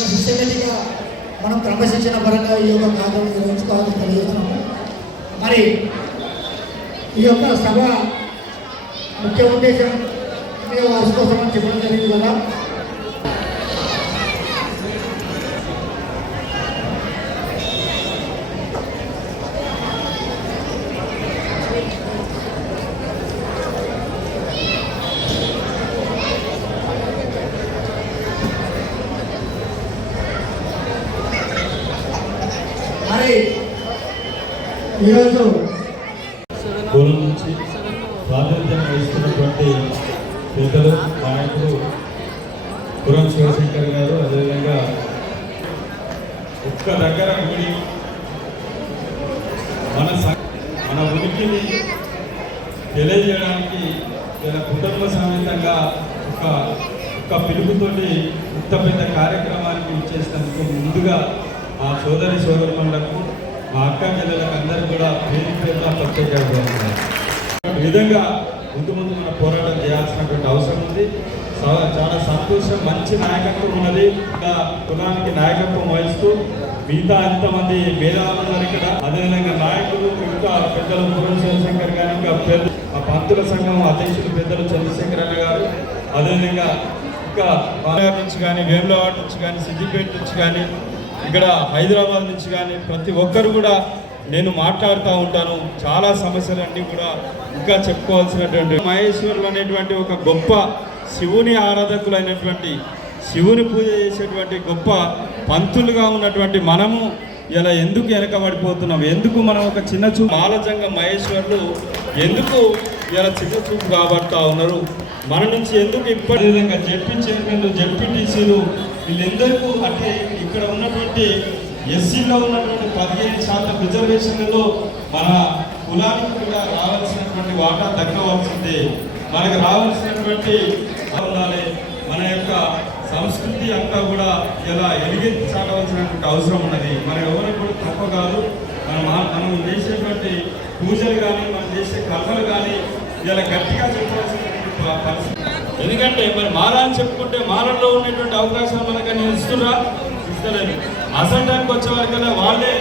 సిస్టమేటిక్గా మనం క్రమశిక్షణ పరంగా ఈ యొక్క కార్యక్రమం నిర్వహించుకోవాలని తెలియజేస్తున్నాము. మరి ఈ యొక్క సభ ముఖ్య ఉద్దేశం వారి కోసం అని చెప్పడం జరిగింది కదా. మరి ఈరోజు పూర్వం నుంచి ప్రాతినిధ్యం వహిస్తున్నటువంటి పెద్దలు నాయకులు పురం శివశంకర్ గారు, అదేవిధంగా ఒక్క దగ్గర కూడి మన ఉనికిని తెలియజేయడానికి ఇలా కుటుంబ సమేతంగా ఒక పిలుపుతోటి ఇంత పెద్ద కార్యక్రమానికి ఇచ్చేసినందుకు ముందుగా మా సోదరి సోదరులకు, మా అక్క చెల్లెలకు అందరూ కూడా పేరు పేరుగా ప్రత్యేకంగా ఉన్నారు. ఈ విధంగా ముందు మన పోరాటం చేయాల్సినటువంటి అవసరం ఉంది. చాలా సంతోషం, మంచి నాయకత్వం ఉన్నది. ఇంకా కులానికి నాయకత్వం వహిస్తూ మిగతా ఎంతమంది మేధావులు ఉన్నారు ఇక్కడ. అదేవిధంగా నాయకులు ఇంకా పెద్దలు పురం శివశంకర్ గారు, ఇంకా ఆ పంతుల సంఘం అధ్యక్షులు పెద్దలు చంద్రశేఖర్ అన్న గారు, అదేవిధంగా ఇంకా బాలాఘాట్ నుంచి కానీ, వేములవాడ నుంచి కానీ, సిద్దిపేట నుంచి కానీ, ఇక్కడ హైదరాబాద్ నుంచి కానీ ప్రతి ఒక్కరు కూడా నేను మాట్లాడుతూ ఉంటాను. చాలా సమస్యలన్నీ కూడా ఇంకా చెప్పుకోవాల్సినటువంటి మహేశ్వరులు అనేటువంటి ఒక గొప్ప శివుని ఆరాధకులైనటువంటి, శివుని పూజ చేసేటువంటి గొప్ప పంతులుగా ఉన్నటువంటి మనము ఇలా ఎందుకు వెనకబడిపోతున్నాం? ఎందుకు మనం ఒక చిన్న చూపు మాలజంగ మహేశ్వరులు ఎందుకు ఇలా చిన్న చూపు కాబడతా ఉన్నారు? మన నుంచి ఎందుకు ఇప్పటి విధంగా జడ్పీ చైర్మన్లు, జడ్పీటీసీలు వీళ్ళెందరికీ అంటే ఇక్కడ ఉన్నటువంటి ఎస్సీలో ఉన్నటువంటి 15% రిజర్వేషన్లలో మన కులానికి కూడా రావాల్సినటువంటి వాటా దక్కవలసిందే. మనకు రావాల్సినటువంటి ఉండాలి. మన యొక్క సంస్కృతి అంతా కూడా ఇలా ఎలిగెత్తి చాటవలసినటువంటి అవసరం ఉన్నది. మనం ఎవరికి కూడా తక్కువ కాదు. మనం చేసేటువంటి పూజలు కానీ, మనం చేసే కర్మలు కానీ ఇలా గట్టిగా చెప్పవలసినటువంటి పరిస్థితి. ఎందుకంటే మరి మాలని చెప్పుకుంటే మాలలో ఉన్నటువంటి అవకాశాలు మనకని ఇస్తున్నా ఇస్తలేదు. అసంటానికి వచ్చే వరకల్లా వాళ్ళే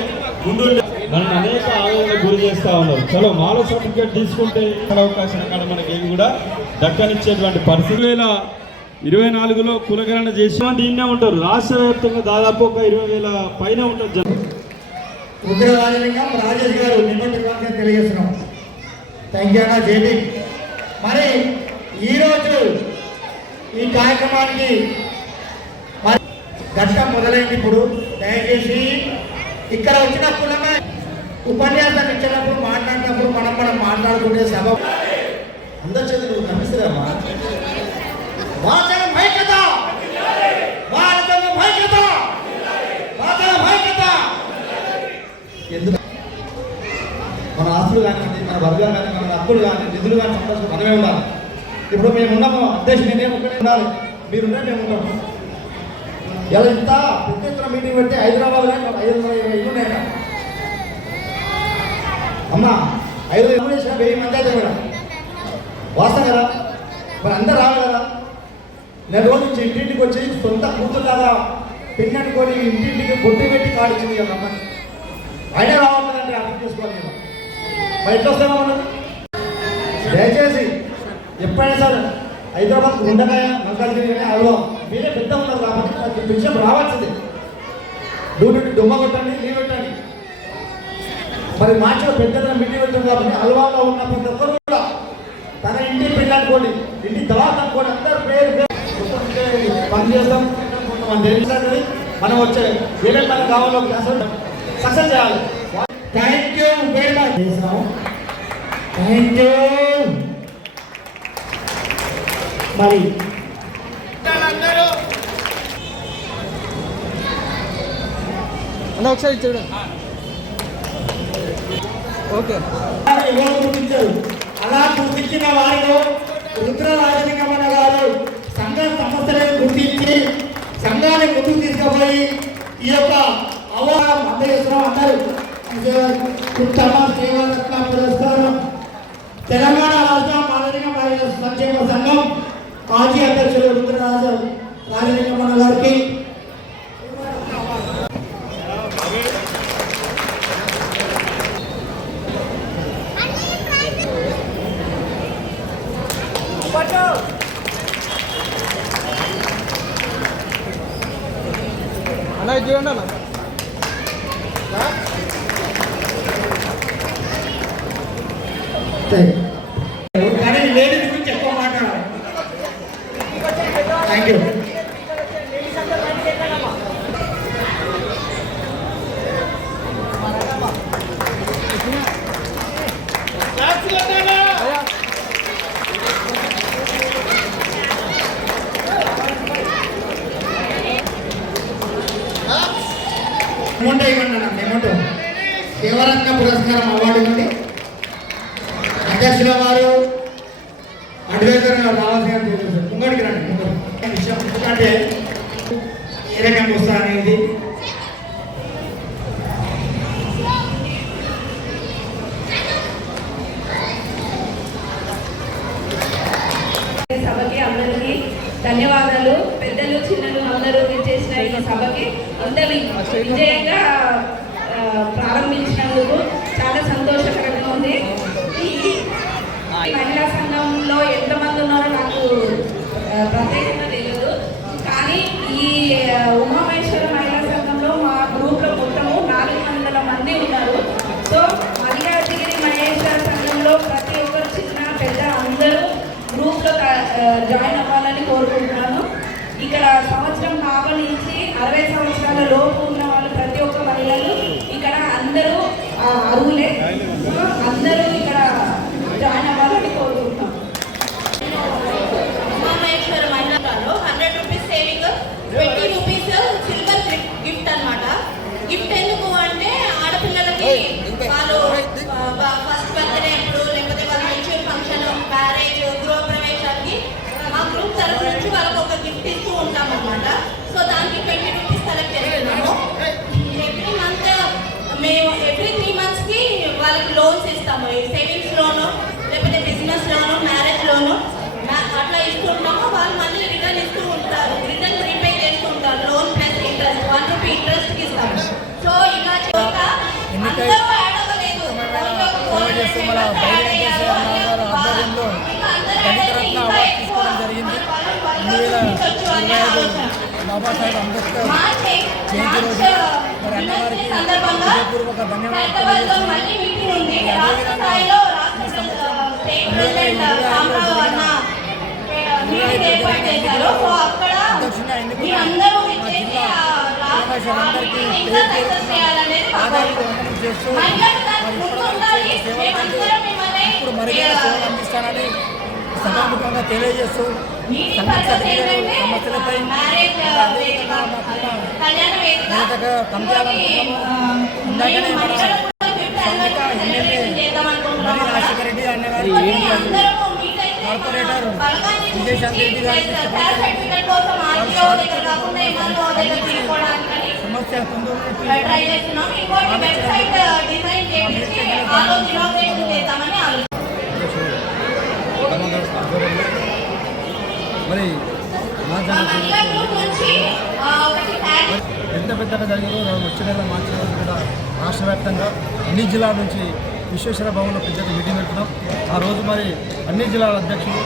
ముందు మనల్ని అనేక ఆవేదనకు గురి చేస్తూ ఉన్నారు. చలో మాల సర్టిఫికేట్ తీసుకుంటే అవకాశం అక్కడ మనకి ఏమి కూడా దక్కనిచ్చేటువంటి పరిస్థితి. 2024లో కులగణన చేసి దీన్నే ఉంటారు. రాష్ట్ర వ్యాప్తంగా దాదాపు ఒక 20,000 పైన ఉంటుంది. ఉగ్రవాదిగా రాజేష్ గారు నిన్నటి తెలియజేస్తున్నాం. థ్యాంక్ యూ అన్న జేబీ. మరి ఈరోజు ఈ కార్యక్రమానికి ఘట్టం మొదలైంది. ఇప్పుడు దయచేసి ఇక్కడ వచ్చిన కులమే ఉపన్యాసం ఇచ్చినప్పుడు మాట్లాడినప్పుడు మనం మాట్లాడుకునే సభ అందరి చేతి నువ్వు కనిపిస్తుందమ్మా. ఎందుకు మన ఆస్తులు కానివ్వండి, మన వర్గాలు కానీ, మన హక్కులు కానీ, నిధులు కానీ సంతోషం మనమే ఉండాలి. ఇప్పుడు మేము ఉన్నాము, అధ్యక్షుడు నేనేమి ఒకటే ఉండాలి, మీరున్నా మేము ఉన్నాము. ఇలా ఇంత పెద్ద ఎత్తున మీటింగ్ పెడితే హైదరాబాద్ 520 ఇల్లు ఉన్నాయి. అమ్మా 5,000 మంది అయితే కూడా వాస్తాం కదా. మరి అందరు రావాలి కదా. నేను రోజు నుంచి ఇంటింటికి వచ్చి సొంత కూతురులాగా పెన్నట్టుకొని ఇంటింటికి బొట్టు పెట్టి కాడిచ్చింది కదా అమ్మాయి. అయినా రావాలంటే అర్థం చేసుకోవాలి కదా. మరి ఎట్లా వస్తామో మనం. దయచేసి ఎప్పుడైనా సరే హైదరాబాద్ ఉండగాయ మల్కాజ్గిరి అదో మీరే పెద్ద ఉన్నారు కాబట్టి ప్రతి విషయం రావాల్సిందే. డ్యూటీ దుమ్మ కొట్టండి, లీవ్ పెట్టండి. మరి మార్చిలో పెద్ద మీటింగ్ పెట్టాం కాబట్టి అలవాలో ఉన్న ప్రతి ఒక్కరు కూడా తన ఇంటి పెళ్ళి అనుకోండి, ఇంటి తర్వాత అనుకోండి, అందరూ పేరు పని చేస్తాం. కొంతమంది తెలిసినది మనం వచ్చే వేరే పని కావాలో సక్సెస్ చేయాలి. Thank you very much. Thank you. మరి అన్న ఒకసారి ఇచ్చాడు. ఓకే ఎవరు గుర్తించారు? అలా గుర్తించిన వారిలో రుద్రరాజలింగమన్న గారు సంఘ సమస్యలను గుర్తించి సంఘాన్ని ముందుకు తీసుకుపోయి ఈ యొక్క అవగాహన అందజేస్తున్నాం. అందరూ ఉత్తమ సేవారత్న పురస్కారం తెలంగాణ రాష్ట్ర మానసిక మహిళా సంక్షేమ సంఘం మాజీ అధ్యక్షులు రుద్రరాజలింగమన్న గారికి కానీ లేడీస్ గురించి ఎక్కువ మాట్లాడాలి. Thank you. అమౌంట్ ఇవ్వండి అన్న, అమౌంట్ సేవరత్న పురస్కారం అవార్డు ఇవ్వండి. అధ్యక్షుల వారు అడ్వైజర్ రావాల్సిన ముంగడికి రండి. విషయం ఎందుకంటే ఏ రకంగా వస్తా అనేది సభకి అందరికీ ధన్యవాదాలు. పెద్దలు చిన్నలు అందరూ చేసిన ఈ సభకి అందరూ విజయంగా ప్రారంభించినందుకు చాలా సంతోషకరంగా ఉంది. ఈ మహిళా సంఘంలో ఎంతమంది ఉన్నారో నాకు ప్రత్యేకంగా తెలియదు, కానీ ఈ ఉమామేశ్వర మహిళా సంఘంలో మా గ్రూప్లో మొత్తము 400 మంది ఉన్నారు. సో మల్లికార్జుగిరి మహేశ్వర సంఘంలో ప్రతి ఒక్కరు చిన్న పెద్ద అందరూ గ్రూప్లో జాయిన్ అవ్వాలని కోరుకుంటున్నాను. ఇక్కడ సంవత్సరం కావ నుంచి 60 సంవత్సరాల లోపు ఉన్న వాళ్ళు ప్రతి ఒక్క మహిళలు ఇక్కడ అందరూ అర్హులే. అందరూ ఇక్కడ జాయిన్ అవ్వాలని కోరుకుంటున్నాం. ఉమామహేశ్వర మహిళలో 100 rupees saving, 20 rupees silver gift అన్నమాట. గిఫ్ట్ ఎందుకు అంటే ఆడపిల్లలకి వాళ్ళు ఫస్ట్ బర్త్డే అప్పుడు లేకపోతే వాళ్ళ మెచ్యూర్ ఫంక్షన్, మ్యారేజ్, గృహప్రవేశానికి మా గ్రూప్ తరఫు నుంచి వాళ్ళకి ఒక గిఫ్ట్ ఇస్తూ ఉంటాం అన్నమాట. సో దానికి 20 రూపీస్ కలెక్ట్ చేస్తున్నాము. ఎవ్రీ మంత్ మేము ఎవ్రీ 3 మంత్స్కి వాళ్ళకి లోన్స్ ఇస్తాము. సేవింగ్స్ లోను లేకపోతే బిజినెస్ లోను, మ్యారేజ్ లోను అట్లా ఇస్తుంటాము. వాళ్ళు మళ్ళీ రిటర్న్ ఇస్తూ ఉంటారు, రిటర్న్ రీపే చేస్తూ ఉంటారు. లోన్ ప్లస్ ఇంట్రెస్ట్ 1 రూపీ ఇంట్రెస్ట్కి ఇస్తాము. సో ఇలా చేయక అందరూ యాడ్ అవ్వలేదు. బాబాసాహెబ్ అంబేద్కర్ జయంతి రోజు మరి అన్నగారికి హృదయపూర్వక ధన్యవాదాలు. అధ్యక్షునిగా ఎన్నుకున్న మా జిల్లా సమావేశాలందరికీ ఆదాయానికి వందనం చేస్తూ మరి ఇప్పుడు మరిగా సేవలు అందిస్తానని సభాముఖంగా తెలియజేస్తూ సమస్యలపై ఇందాకనే మన స్థానిక ఎమ్మెల్యే మరి రాజశేఖర రెడ్డి అన్నగారు కార్పొరేటర్ విజయశాంతి రెడ్డి గారికి సమస్య మరి ఎంత పెద్దగా జరిగిందో వచ్చే నెల మార్చి రోజు కూడా రాష్ట్ర వ్యాప్తంగా అన్ని జిల్లాల నుంచి విశ్వేశ్వర భవన్లో పెద్దగా మీటింగ్ పెడుతున్నాం. ఆ రోజు మరి అన్ని జిల్లాల అధ్యక్షులు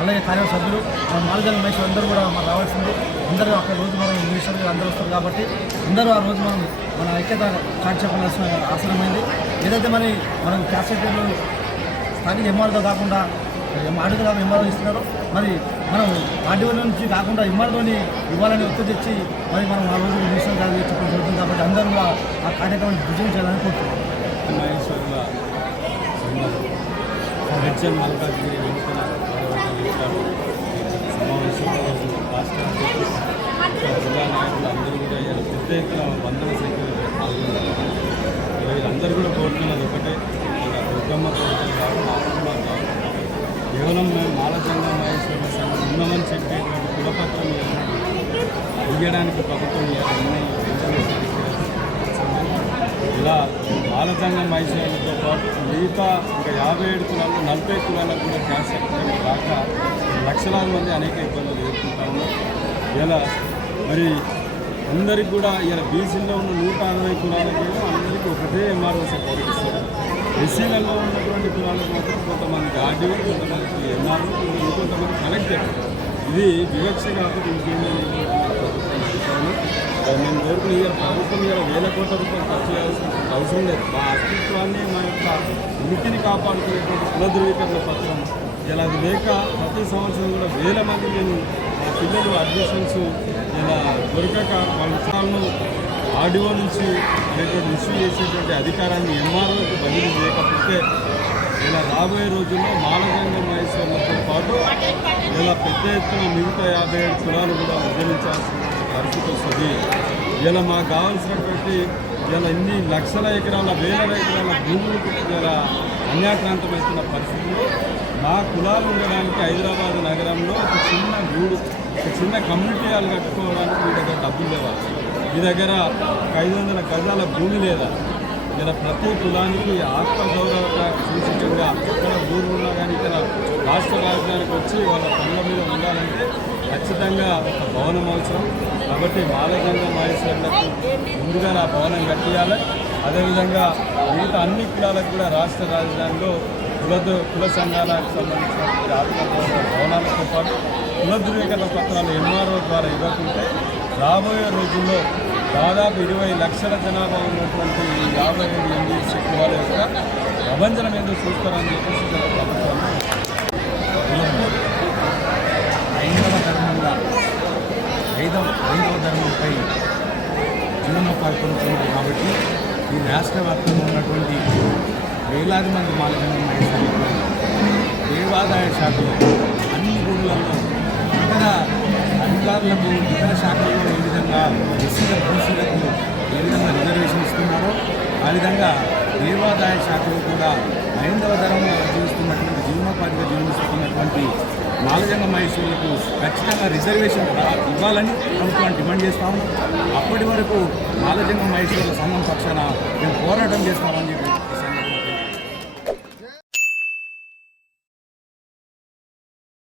అలాగే కార్యవర్గ సభ్యులు మన మాలజన మహేశ్వరు అందరూ కూడా మనం రావాల్సింది. అందరూ అక్కడ రోజు మనం మినిస్టర్గా అందరూ వస్తారు కాబట్టి అందరూ ఆ రోజు మనం మన ఐక్యత చాటి చెప్పాల్సిన అవసరమైంది. ఏదైతే మరి మనం క్యాసెట్లు స్థానిక ఎంఆర్ఓతో కాకుండా ఆర్డీఓ ఎంఆర్ఓ ఇస్తున్నారు, మరి మనం ఆర్డీఓ నుంచి కాకుండా ఎంఆర్ఓని ఇవ్వాలని ఒత్తిడి తెచ్చి మరి మనం ఆ రోజు మినిస్టర్ గారు చెప్పడం జరుగుతుంది. కాబట్టి అందరూ ఆ కార్యక్రమాన్ని విజయం చేయాలని కోరుతున్నాం. మహేశ్వర్ల హెచ్ఎం మల్కాజ్గిరి వెనుకల సమావేశంలో రాష్ట్ర జిల్లా నాయకులు అందరూ కూడా పెద్ద ఎత్తున వందల సంఖ్యలో పాల్గొన్నారు. వీళ్ళందరూ కూడా కోరుతున్నది ఒకటే, దుర్గమ్మ కోరికలు కాదు, ఆత్మకుమార్ కాదు, కేవలం మేము మాలజంగ మహేశ్వర సంఘం ఉన్నామని చెప్పేటువంటి కులపత్రం ఇవ్వడానికి ప్రభుత్వం ఇలా మాలజంగ మహేశ్వరులతో పాటు మిగతా ఇంకా 57 కులాలు 40 కులాలకు కూడా క్యాస్ట్ సర్టిఫికేట్ రాక లక్షలాది మంది అనేక ఇబ్బందులు ఎదుర్కొంటా ఉన్నారు. ఇలా మరి అందరికి కూడా ఇలా బీసీలో ఉన్న 160 కులాలకి అందరికీ ఒకటే ఎంఆర్ఓ సర్టిఫికేట్ ఇస్తారు. ఎస్సీలలో ఉన్నటువంటి కులాలకు మాత్రం కొంతమందికి ఆర్డీఓ, కొంతమందికి ఎంఆర్ఓ, ఇంకొంతమంది కలెక్టర్. ఇది వివక్ష కాకపోతే ఇంకేమీ చేస్తాను. నేను కోరుకుని ఇక ప్రభుత్వం మీద వేల కోట్ల రూపాయలు ఖర్చు చేయాల్సిన అవసరం లేదు. మా అస్తిత్వాన్ని మా యొక్క ఉనికిని కాపాడుకునేటువంటి కుల ధృవీకరణ పత్రం ఇలా అది లేక ప్రతి సంవత్సరం కూడా వేల మంది నేను మా పిల్లలు అడ్మిషన్స్ ఇలా దొరకక వాళ్ళ విషయాలను ఆర్డీఓ నుంచి అనేటువంటి ఇష్యూ చేసేటువంటి అధికారాన్ని ఎంఆర్ఓకి బదిలీ చేయకపోతే ఇలా రాబోయే రోజుల్లో మాలజంగం మహేశ్వర్లతో పాటు ఇలా పెద్ద ఎత్తున మిగతా 57 కులాలు కూడా ఉద్యమించాల్సిన పరిస్థితి వస్తుంది. ఇలా మాకు కావాల్సినటువంటి ఇలా ఇన్ని లక్షల ఎకరాల వేల ఎకరాల భూములకు ఇలా అన్యాక్రాంతమవుతున్న పరిస్థితుల్లో మా కులాలు ఉండడానికి హైదరాబాద్ నగరంలో ఒక చిన్న గూడు, ఒక చిన్న కమ్యూనిటీ హాల్ కట్టుకోవడానికి మీ దగ్గర డబ్బులు లేవా? మీ దగ్గర 500 గజాల భూమి లేదా? ఇలా ప్రతి కులానికి ఆత్మగౌరవ సూచకంగా ఎక్కడ ఊరు ఉన్నా కానీ ఇక్కడ రాష్ట్ర రాజధానికి వచ్చి వాళ్ళ పనుల మీద ఉండాలంటే ఖచ్చితంగా ఒక భవనం అవసరం. కాబట్టి మాలజంగం మహేశ్వర్లకు ముందుగా నా భవనం కట్టియాలి. అదేవిధంగా మిగతా అన్ని కులాలకు కూడా రాష్ట్ర రాజధానిలో కుల సంఘాలకు సంబంధించినటువంటి ఆత్మగౌరవ భవనాలతో పాటు కుల ధృవీకరణ పత్రాలు ఎంఆర్ఓ ద్వారా ఇవ్వకుంటే రాబోయే రోజుల్లో దాదాపు 20 లక్షల జనాభా ఉన్నటువంటి 57 ఎంబీఎస్ కులాల యొక్క ప్రపంచం ఏదో చూస్తారని చెప్పేసి ప్రభుత్వాన్ని హైందవ ధర్మంగా హైందవ ధర్మంపై జీవనోపాధి పొందుతున్నారు. కాబట్టి ఈ రాష్ట్ర వ్యాప్తంగా ఉన్నటువంటి వేలాది మంది మాలజంగం మహేశ్వరులకు దేవాదాయ శాఖలో అన్ని ఊళ్ళల్లో ఇతర అధికారులకు ఇతర శాఖల్లో ఏ విధంగా ఎస్సీల బీసీలకు ఏ విధంగా రిజర్వేషన్ ఇస్తున్నారో ఆ విధంగా దేవాదాయ శాఖలో కూడా హైందవ ధర్మంలో జీవిస్తున్నటువంటి జీవనోపాధిగా జీవిస్తున్నటువంటి మాలజంగం మహేశ్వరులకు ఖచ్చితంగా రిజర్వేషన్ ఇవ్వాలని ప్రభుత్వాన్ని డిమాండ్ చేస్తా ఉన్నాం. అప్పటి వరకు మాలజంగం మహేశ్వరుల సంఘం పక్షాన మేము పోరాటం చేస్తామని చెప్పి